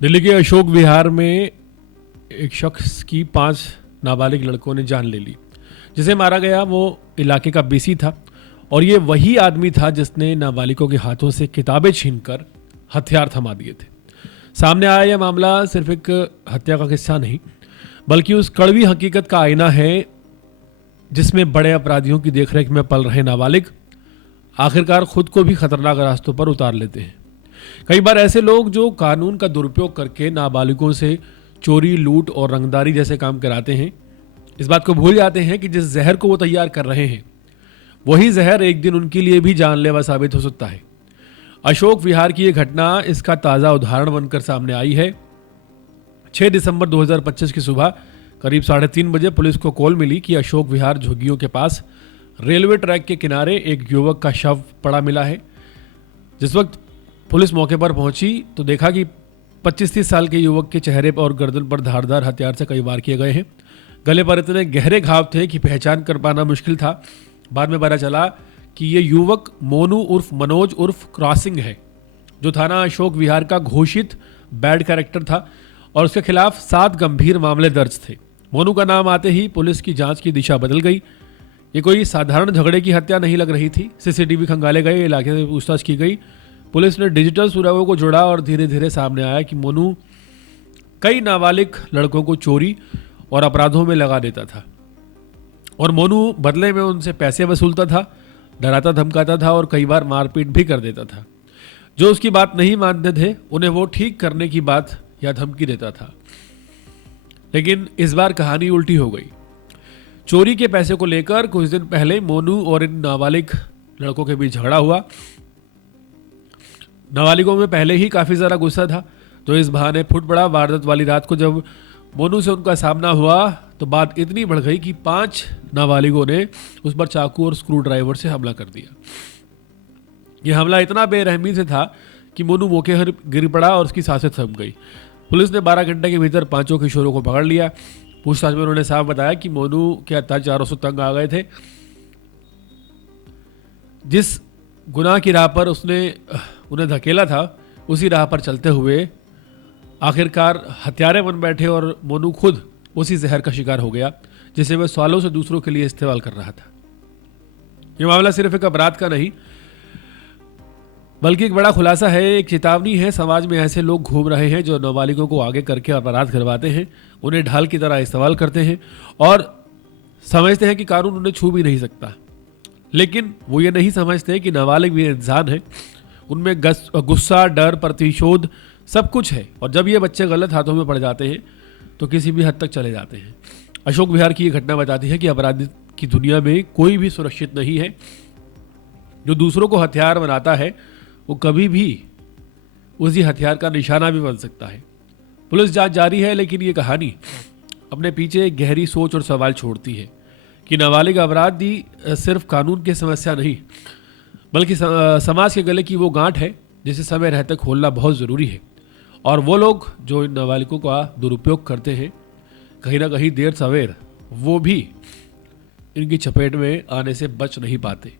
दिल्ली के अशोक विहार में एक शख्स की 5 नाबालिग लड़कों ने जान ले ली। जिसे मारा गया वो इलाके का बीसी था और ये वही आदमी था जिसने नाबालिगों के हाथों से किताबें छीनकर हथियार थमा दिए थे। सामने आया यह मामला सिर्फ एक हत्या का किस्सा नहीं बल्कि उस कड़वी हकीकत का आईना है जिसमें बड़े अपराधियों की देखरेख में पल रहे नाबालिग आखिरकार खुद को भी खतरनाक रास्तों पर उतार लेते हैं। कई बार ऐसे लोग जो कानून का दुरुपयोग करके नाबालिगों से चोरी, लूट और रंगदारी जैसे काम कराते हैं, इस बात को भूल जाते हैं कि जिस जहर को वो तैयार कर रहे हैं वही जहर एक दिन उनके लिए भी जानलेवा साबित हो सकता है। अशोक विहार की यह घटना इसका ताज़ा उदाहरण बनकर सामने आई है। 6 दिसंबर 2025 की सुबह करीब 3:30 बजे पुलिस को कॉल मिली कि अशोक विहार झुग्गियों के पास रेलवे ट्रैक के किनारे एक युवक का शव पड़ा मिला है। जिस वक्त पुलिस मौके पर पहुंची तो देखा कि 25-30 साल के युवक के चेहरे पर और गर्दन पर धारदार हथियार से कई वार किए गए हैं। गले पर इतने गहरे घाव थे कि पहचान कर पाना मुश्किल था। बाद में पता चला कि ये युवक मोनू उर्फ मनोज उर्फ क्रॉसिंग है, जो थाना अशोक विहार का घोषित बैड कैरेक्टर था और उसके खिलाफ 7 गंभीर मामले दर्ज थे। मोनू का नाम आते ही पुलिस की जांच की दिशा बदल गई। ये कोई साधारण झगड़े की हत्या नहीं लग रही थी। सीसीटीवी खंगाले गए, इलाके में पूछताछ की गई। पुलिस ने डिजिटल सुरागों को जोड़ा और धीरे धीरे सामने आया कि मोनू कई नाबालिग लड़कों को चोरी और अपराधों में लगा देता था और मोनू बदले में उनसे पैसे वसूलता था, डराता धमकाता था और कई बार मारपीट भी कर देता था। जो उसकी बात नहीं मानते थे उन्हें वो ठीक करने की बात या धमकी देता था। लेकिन इस बार कहानी उल्टी हो गई। चोरी के पैसे को लेकर कुछ दिन पहले मोनू और इन नाबालिग लड़कों के बीच झगड़ा हुआ। नाबालिगों में पहले ही काफ़ी ज़्यादा गुस्सा था तो इस बहाने फुट पड़ा। वारदात वाली रात को जब मोनू से उनका सामना हुआ तो बात इतनी बढ़ गई कि 5 नाबालिगों ने उस पर चाकू और स्क्रू ड्राइवर से हमला कर दिया। यह हमला इतना बेरहमी से था कि मोनू मौके पर गिर पड़ा और उसकी सांसें थम गई। पुलिस ने 12 घंटे के भीतर 5 किशोरों को पकड़ लिया। पूछताछ में उन्होंने साफ बताया कि मोनू के अत्याचारों से तंग आ गए थे। जिस गुनाह की राह पर उसने उन्हें धकेला था उसी राह पर चलते हुए आखिरकार हत्यारे बन बैठे और मोनू खुद उसी जहर का शिकार हो गया जिसे वह सालों से दूसरों के लिए इस्तेमाल कर रहा था। यह मामला सिर्फ एक अपराध का नहीं बल्कि एक बड़ा खुलासा है, एक चेतावनी है। समाज में ऐसे लोग घूम रहे हैं जो नाबालिगों को आगे करके अपराध करवाते हैं, उन्हें ढाल की तरह इस्तेमाल करते हैं और समझते हैं कि कानून उन्हें छू भी नहीं सकता। लेकिन वो ये नहीं समझते कि नाबालिग भी इंसान है, उनमें गुस्सा, डर, प्रतिशोध सब कुछ है और जब ये बच्चे गलत हाथों में पड़ जाते हैं तो किसी भी हद तक चले जाते हैं। अशोक विहार की ये घटना बताती है कि अपराध की दुनिया में कोई भी सुरक्षित नहीं है। जो दूसरों को हथियार बनाता है वो कभी भी उसी हथियार का निशाना भी बन सकता है। पुलिस जांच जारी है लेकिन ये कहानी अपने पीछे एक गहरी सोच और सवाल छोड़ती है कि नाबालिग अपराधी सिर्फ कानून की समस्या नहीं बल्कि समाज के गले की वो गांठ है जिसे समय रहते खोलना बहुत ज़रूरी है। और वो लोग जो इन नाबालिगों का दुरुपयोग करते हैं कहीं ना कहीं देर सवेर वो भी इनकी चपेट में आने से बच नहीं पाते।